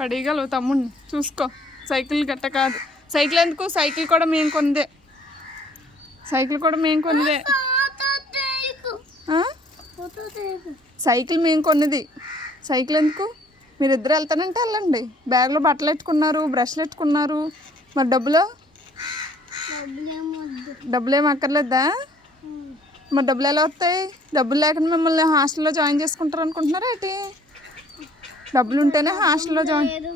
పడేయగలవు తమ్ముడిని చూసుకో. సైకిల్ గట్ట కాదు. సైకిల్ ఎందుకు? సైకిల్ కూడా మేము కొన్నదే. సైకిల్ కూడా మేము కొన్నదే. సైకిల్ మేము కొన్నది. సైకిల్ ఎందుకు? మీరిద్దరు వెళ్తానంటే వెళ్ళండి. బ్యాగ్లో బట్టలు ఎట్టుకున్నారు, బ్రష్లు ఎట్టుకున్నారు. మరి డబ్బులు ఏం అక్కర్లేదా? మరి డబ్బులు ఎలా వస్తాయి? డబ్బులు లేకుండా మిమ్మల్ని హాస్టల్లో జాయిన్ చేసుకుంటారు అనుకుంటున్నారా ఏంటి? డబ్బులు ఉంటేనే హాస్టల్లో జాయిన్.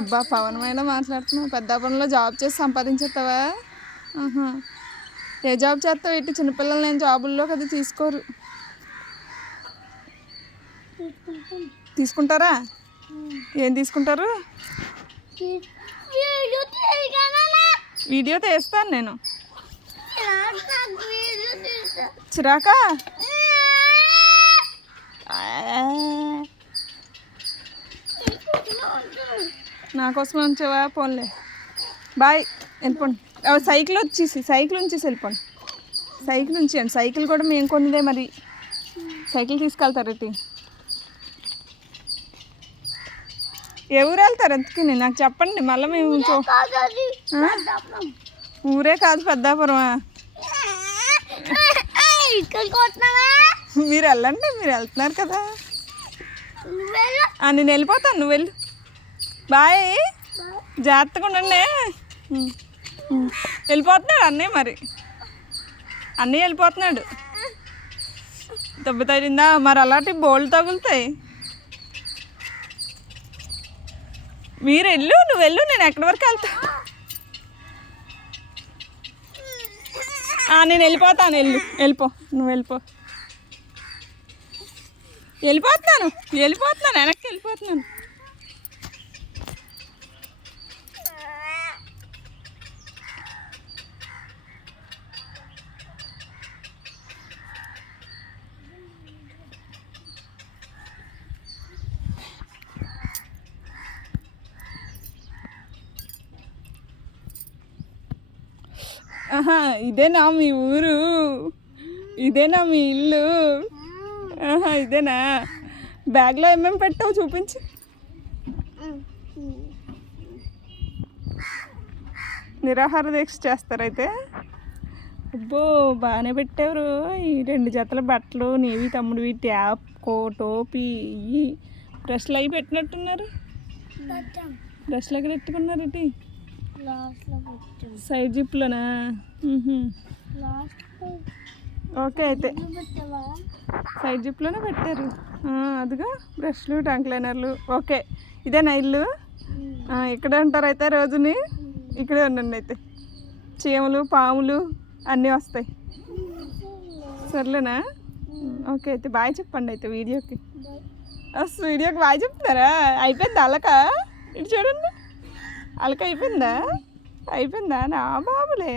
అబ్బా పవనమైన మాట్లాడుతున్నావు. పెద్దాపురంలో జాబ్ చేసి సంపాదించేస్తావా? ఏ జాబ్ చేస్తావు ఏంటి? చిన్నపిల్లలు నేను జాబుల్లో కదా తీసుకోరు. తీసుకుంటారా? ఏం తీసుకుంటారు? వీడియో తీస్తాను నేను. చిరాకా? నా కోసం ఉంచావా? పోన్లే బాయ్. వెళ్ళిపోండి. సైకిల్ ఉంచేసి వెళ్ళిపోండి. సైకిల్ ఉంచేయండి. సైకిల్ కూడా మేము కొన్నదే. మరి సైకిల్ తీసుకెళ్తారేంటి? ఏ ఊరు వెళ్తారు ఎందుకు? నాకు చెప్పండి. మళ్ళీ మేము ఊరే కాదు పెద్దాపురమా? మీరు వెళ్ళండి. మీరు వెళ్తున్నారు కదా. నేను వెళ్ళిపోతాను. నువ్వు వెళ్ళు. బాయ్. జాగ్రత్తగా ఉండండి. వెళ్ళిపోతున్నాడు అన్నయ్య. మరి అన్నయ్య వెళ్ళిపోతున్నాడు. దెబ్బ తగిలిందా? మరి అలాంటి బోల్డ్ తగులుతాయి. మీరు వెళ్ళు. నువ్వు వెళ్ళు. నేను ఎక్కడి వరకు వెళ్తా. నేను వెళ్ళిపోతాను. వెళ్ళిపో. నువ్వు వెళ్ళిపోతున్నాను. వెనక్కి వెళ్ళిపోతున్నాను. ఇదేనా మీ ఊరు? ఇదేనా మీ ఇల్లు? ఇదేనా? బ్యాగ్లో ఏమేమి పెట్టావు చూపించి. నిరాహార దీక్ష చేస్తారైతే? అబ్బో బాగానే పెట్టారు. ఈ 2 జతల బట్టలు నీవి తమ్ముడివి, ట్యాప్, టోపీ, బ్రష్లు అవి పెట్టినట్టున్నారు. బ్రష్లు ఎక్కడ పెట్టుకున్నారు? ఇటు సైడ్ జిప్లోనా? ఓకే అయితే సైడ్ జిప్లోనే పెట్టారు. అదిగా బ్రష్లు, టంక్ లైనర్లు. ఓకే ఇదేనా ఇల్లు? ఇక్కడే ఉంటారు అయితే రోజుని? ఇక్కడే ఉండండి అయితే. చీమలు, పాములు అన్నీ వస్తాయి. సర్లేనా? ఓకే అయితే బాయ్ చెప్పండి అయితే వీడియోకి. వీడియోకి బాయ్ చెప్తున్నారా? అయిపోయిందా అలక? ఇటు చూడండి. అలక అయిపోయిందా? నా బాబులే.